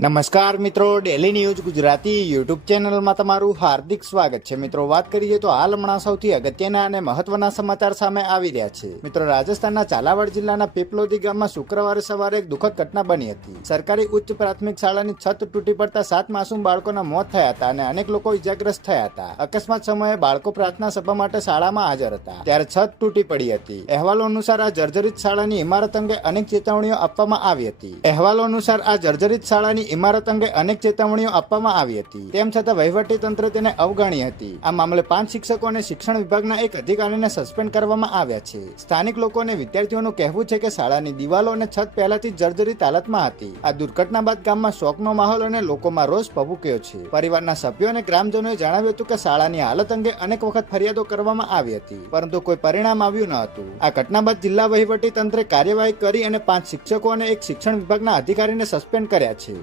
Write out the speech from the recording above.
નમસ્કાર મિત્રો, daily news Gujarati YouTube ચેનલમાં તમારું હાર્દિક સ્વાગત છે. મિત્રો, વાત કરીએ તો હાલ હમણાં સૌથી અગત્યના અને મહત્વના સમાચાર સામે આવી રહ્યા છે. મિત્રો, રાજસ્થાનના ઝાલાવાડ જિલ્લાના પીપલોદી ગામમાં શુક્રવારે સવારે એક દુઃખદ ઘટના બની હતી. સરકારી ઉચ્ચ પ્રાથમિક શાળાની છત તૂટી પડતા 7 માસૂમ બાળકોના મોત થયા હતા અને અનેક લોકો ઇજાગ્રસ્ત થયા હતા. અકસ્માત સમયે બાળકો પ્રાર્થના સભા માટે શાળામાં હાજર હતા ત્યારે છત તૂટી પડી હતી. અહેવાલો અનુસાર આ જર્જરિત શાળાની ઇમારત અંગે અનેક ચેતવણીઓ આપવામાં આવી હતી. ઇમારત અંગે અનેક ચેતવણીઓ આપવામાં આવી હતી. તેમ છતાં વહીવટી તંત્ર તેને અવગણી હતી. આ મામલે 5 શિક્ષકો અને શિક્ષણ વિભાગના એક અધિકારીને સસ્પેન્ડ કરવામાં આવ્યા છે. સ્થાનિક લોકો અને વિદ્યાર્થીઓનું કહેવું છે કે શાળાની દિવાલો અને છત પહેલાથી જર્જરિત હાલતમાં હતી. આ દુર્ઘટના બાદ ગામમાં શોકનો માહોલ અને લોકોમાં રોષ ભભૂક્યો છે. પરિવારના સભ્યો અને ગ્રામજનોએ જણાવ્યું હતું કે શાળાની હાલત અંગે અનેક વખત ફરિયાદો કરવામાં આવી હતી, પરંતુ કોઈ પરિણામ આવ્યું ન હતું. આ ઘટના બાદ જિલ્લા વહીવટી તંત્રે કાર્યવાહી કરી અને 5 શિક્ષકો અને એક શિક્ષણ વિભાગના અધિકારીને સસ્પેન્ડ કર્યા છે.